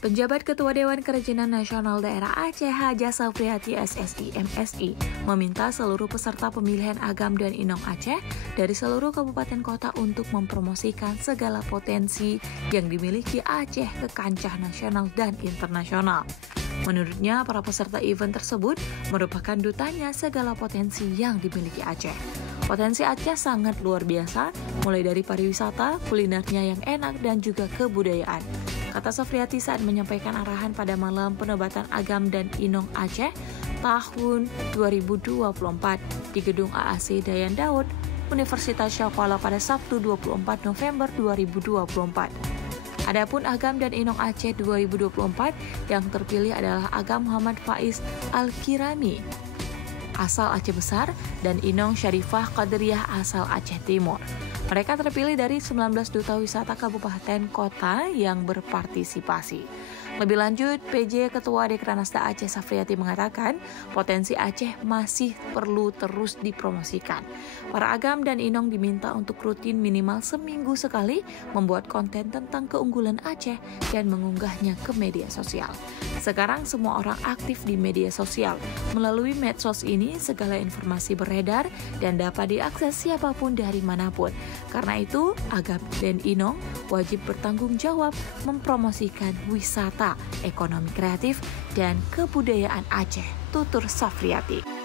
Penjabat Ketua Dewan Kerajinan Nasional Daerah Aceh Haja Safriati SSI MSI meminta seluruh peserta pemilihan Agam dan Inong Aceh dari seluruh kabupaten kota untuk mempromosikan segala potensi yang dimiliki Aceh ke kancah nasional dan internasional. Menurutnya, para peserta event tersebut merupakan dutanya segala potensi yang dimiliki Aceh. Potensi Aceh sangat luar biasa, mulai dari pariwisata, kulinernya yang enak, dan juga kebudayaan. Kata Safriati saat menyampaikan arahan pada malam penobatan Agam dan Inong Aceh tahun 2024 di Gedung AAC Dayan Daud, Universitas Shah Kuala pada Sabtu 24 November 2024. Adapun Agam dan Inong Aceh 2024 yang terpilih adalah Agam Muhammad Faiz Al-Kirami asal Aceh Besar dan Inong Syarifah Qadiriyah asal Aceh Timur. Mereka terpilih dari 19 duta wisata kabupaten kota yang berpartisipasi. Lebih lanjut, PJ Ketua Dekranasda Aceh Safriati mengatakan potensi Aceh masih perlu terus dipromosikan. Para Agam dan Inong diminta untuk rutin minimal seminggu sekali membuat konten tentang keunggulan Aceh dan mengunggahnya ke media sosial. Sekarang semua orang aktif di media sosial. Melalui medsos ini segala informasi beredar dan dapat diakses siapapun dari manapun. Karena itu, Agam dan Inong wajib bertanggung jawab mempromosikan wisata, ekonomi kreatif, dan kebudayaan Aceh, tutur Safriati.